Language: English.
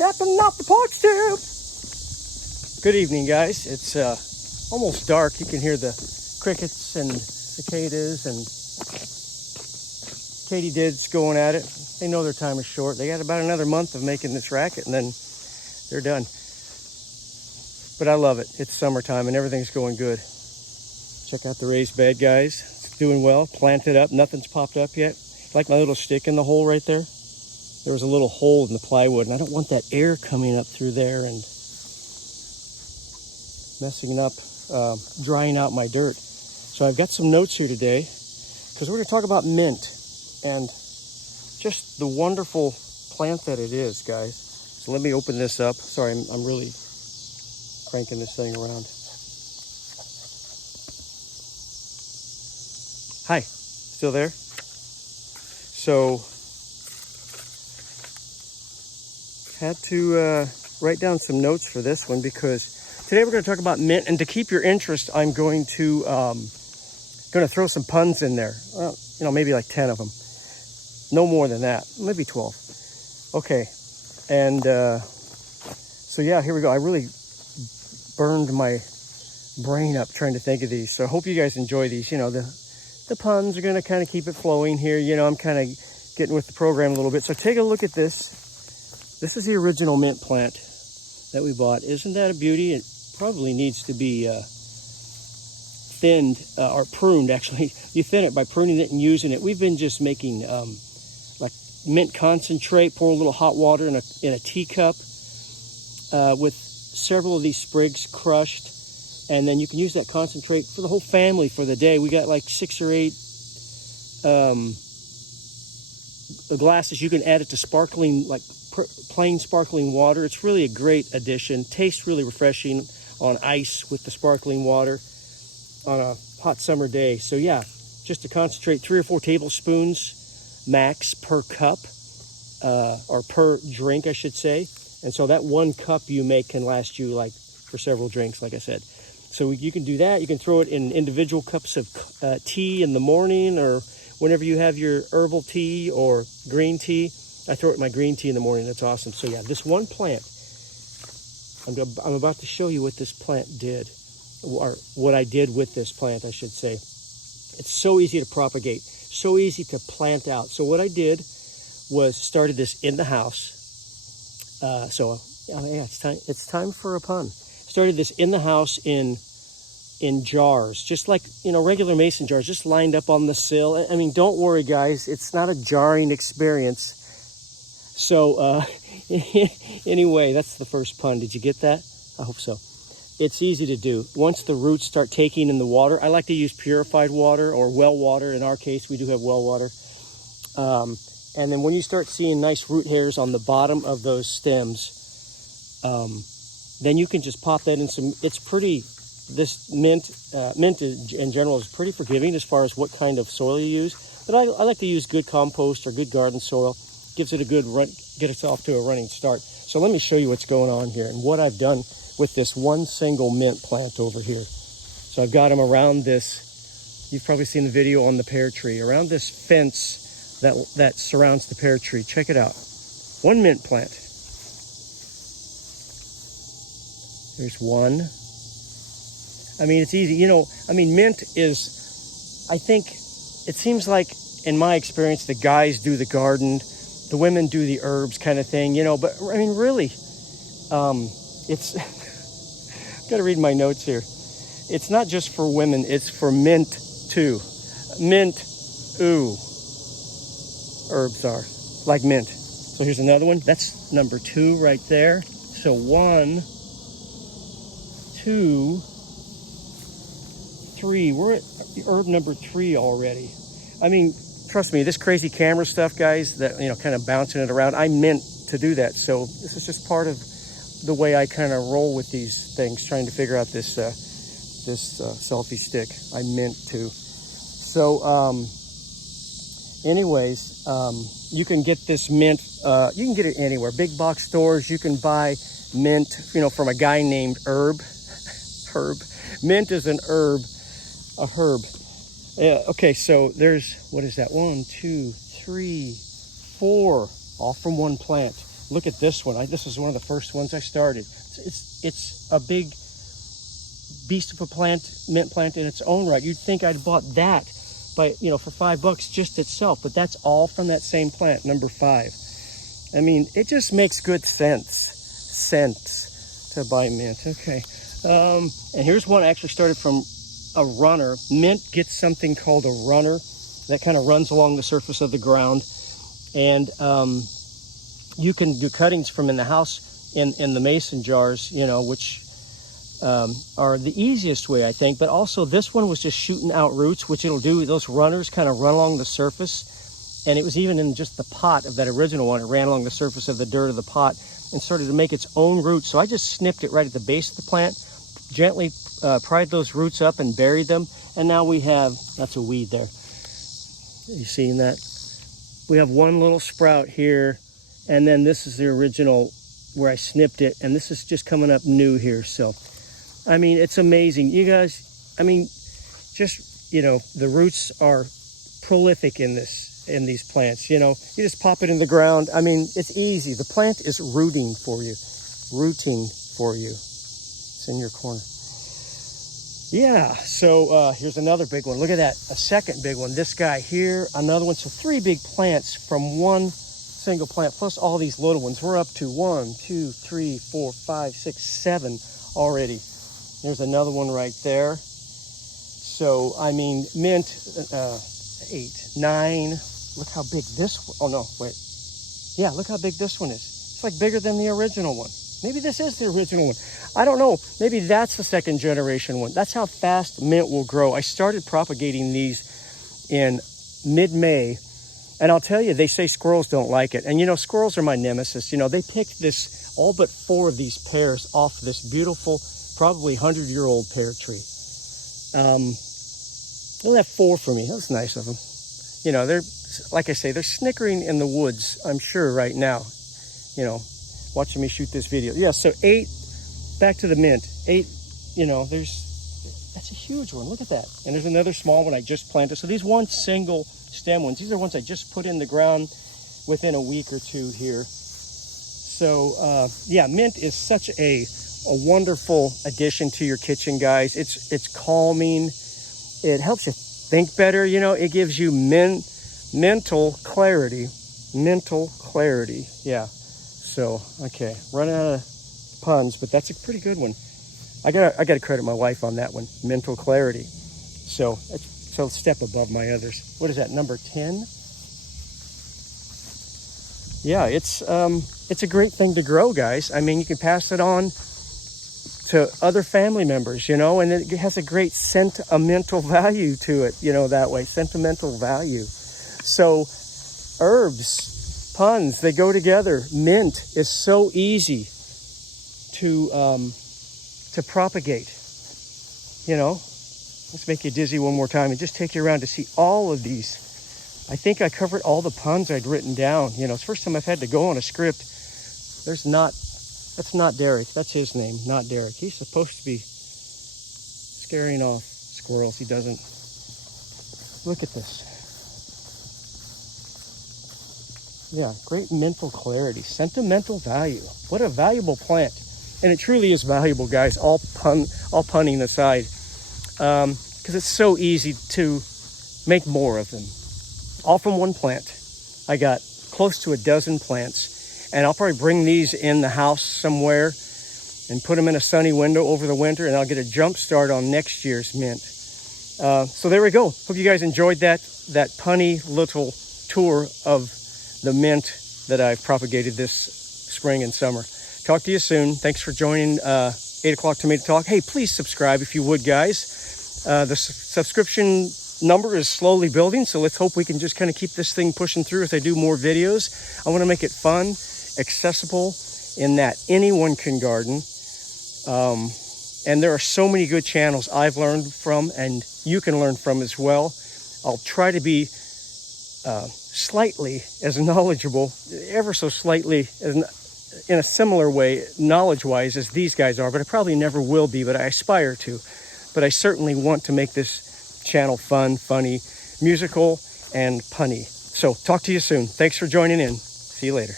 Stepping off the porch stoop. Good evening, guys. It's almost dark. You can hear the crickets and cicadas and katydids going at it. They know their time is short. They got about another month of making this racket and then they're done. But I love it. It's summertime and everything's going good. Check out the raised bed, guys. It's doing well. Planted up. Nothing's popped up yet. Like my little stick in the hole right there. There was a little hole in the plywood, and I don't want that air coming up through there and messing up, drying out my dirt. So I've got some notes here today because we're going to talk about mint and just the wonderful plant that it is, guys. So let me open this up. Sorry, I'm really cranking this thing around. Hi, still there? So had to write down some notes for this one because today we're going to talk about mint, and to keep your interest, I'm going to throw some puns in there. Well, maybe like 10 of them. No more than that. Maybe 12. Okay. And so yeah, here we go. I really burned my brain up trying to think of these. So I hope you guys enjoy these. The puns are going to kind of keep it flowing here. I'm kind of getting with the program a little bit. So take a look at this. This is the original mint plant that we bought. Isn't that a beauty? It probably needs to be thinned or pruned, actually. You thin it by pruning it and using it. We've been just making like mint concentrate, pour a little hot water in a teacup with several of these sprigs crushed. And then you can use that concentrate for the whole family for the day. We got like 6 or 8 glasses. You can add it to sparkling, like plain sparkling water. It's really a great addition. Tastes really refreshing on ice with the sparkling water on a hot summer day. So yeah, just to concentrate, 3 or 4 tablespoons max per cup, or per drink, I should say. And so that 1 cup you make can last you like for several drinks, like I said. So you can do that. You can throw it in individual cups of tea in the morning, or whenever you have your herbal tea or green tea. I throw it in my green tea in the morning. That's awesome. So yeah, this one plant, I'm about to show you what this plant did, or what I did with this plant, I should say. It's so easy to propagate, so easy to plant out. So what I did was started this in the house. Yeah, it's time for a pun. Started this in the house in jars, just like, regular mason jars, just lined up on the sill. I mean, don't worry, guys. It's not a jarring experience. So anyway, that's the first pun. Did you get that? I hope so. It's easy to do. Once the roots start taking in the water, I like to use purified water or well water. In our case, we do have well water. And then when you start seeing nice root hairs on the bottom of those stems, then you can just pop that in some. It's pretty. This mint in general is pretty forgiving as far as what kind of soil you use. But I like to use good compost or good garden soil. Gives it a good run, get us off to a running start. So let me show you what's going on here and what I've done with this one single mint plant over here. So I've got them around this. You've probably seen the video on the pear tree, around this fence that surrounds the pear tree. Check it out. One mint plant. There's one. I mean, it's easy. Mint is, I think, it seems like, in my experience, the guys do the garden, the women do the herbs kind of thing, but I mean, really, it's, I've got to read my notes here. It's not just for women, it's for mint too. Mint, ooh, herbs are like mint. So here's another one. That's number 2 right there. So 1, 2, 3. We're at herb number 3 already. I mean, trust me, this crazy camera stuff, guys, that, kind of bouncing it around, I meant to do that. So this is just part of the way I kind of roll with these things, trying to figure out this selfie stick. I meant to. So anyways, you can get this mint, you can get it anywhere. Big box stores, you can buy mint, from a guy named Herb. Mint is an herb, a herb. Yeah, okay, so there's, what is that? 1, 2, 3, 4, all from one plant. Look at this one. This is one of the first ones I started. It's a big beast of a plant, mint plant in its own right. You'd think I'd bought that by, you know, for $5 just itself, but that's all from that same plant, number 5. I mean, it just makes good sense to buy mint. Okay. And here's one I actually started from a runner. Mint gets something called a runner that kind of runs along the surface of the ground. And you can do cuttings from in the house in the mason jars, you know, which are the easiest way, I think. But also this one was just shooting out roots, which it'll do. Those runners kind of run along the surface. And it was even in just the pot of that original one. It ran along the surface of the dirt of the pot and started to make its own roots. So I just snipped it right at the base of the plant, gently pried those roots up and buried them. And now we have, that's a weed there. You seeing that? We have one little sprout here. And then this is the original where I snipped it. And this is just coming up new here. So, I mean, it's amazing. You guys, I mean, just, you know, the roots are prolific in these plants. You know, you just pop it in the ground. I mean, it's easy. The plant is rooting for you. It's in your corner. Yeah, so here's another big one. Look at that, a second big one. This guy here, another one. So 3 big plants from one single plant, plus all these little ones. We're up to 1, 2, 3, 4, 5, 6, 7 already. There's another one right there. So, I mean, mint, 8, 9. Look how big this one, oh no, wait. Yeah, look how big this one is. It's like bigger than the original one. Maybe this is the original one. I don't know. Maybe that's the second generation one. That's how fast mint will grow. I started propagating these in mid-May. And I'll tell you, they say squirrels don't like it. And you know, squirrels are my nemesis. You know, they picked this, all but 4 of these pears off this beautiful, probably 100-year-old pear tree. They left 4 for me. That was nice of them. You know, they're, like I say, they're snickering in the woods, I'm sure, right now. You know, watching me shoot this video. Yeah, so 8, back to the mint. 8, you know, that's a huge one. Look at that. And there's another small one I just planted. So these one single stem ones, these are ones I just put in the ground within a week or 2 here. So, yeah, mint is such a wonderful addition to your kitchen, guys. It's calming. It helps you think better. You know, it gives you mental clarity. Yeah. So, okay, running out of puns, but that's a pretty good one. I gotta credit my wife on that one, mental clarity. So it's a step above my others. What is that, number 10? Yeah, it's a great thing to grow, guys. I mean, you can pass it on to other family members, you know, and it has a great sentimental value to it, you know, that way, sentimental value. So herbs, puns, they go together. Mint is so easy to propagate. You know, let's make you dizzy one more time and just take you around to see all of these. I think I covered all the puns I'd written down. You know, it's the first time I've had to go on a script. That's not Derek. That's his name, not Derek. He's supposed to be scaring off squirrels. He doesn't. Look at this. Yeah, great mental clarity, sentimental value. What a valuable plant. And it truly is valuable, guys, all punning aside. Because it's so easy to make more of them. All from one plant. I got close to a dozen plants. And I'll probably bring these in the house somewhere and put them in a sunny window over the winter, and I'll get a jump start on next year's mint. So there we go. Hope you guys enjoyed that punny little tour of the mint that I've propagated this spring and summer. Talk to you soon. Thanks for joining 8 o'clock Tomato Talk. Hey, please subscribe if you would, guys. The subscription number is slowly building, so let's hope we can just kind of keep this thing pushing through as I do more videos. I want to make it fun, accessible, in that anyone can garden. And there are so many good channels I've learned from and you can learn from as well. I'll try to be slightly as knowledgeable, ever so slightly, in a similar way, knowledge-wise, as these guys are, but I probably never will be, but I aspire to. But I certainly want to make this channel fun, funny, musical, and punny. So talk to you soon. Thanks for joining in. See you later.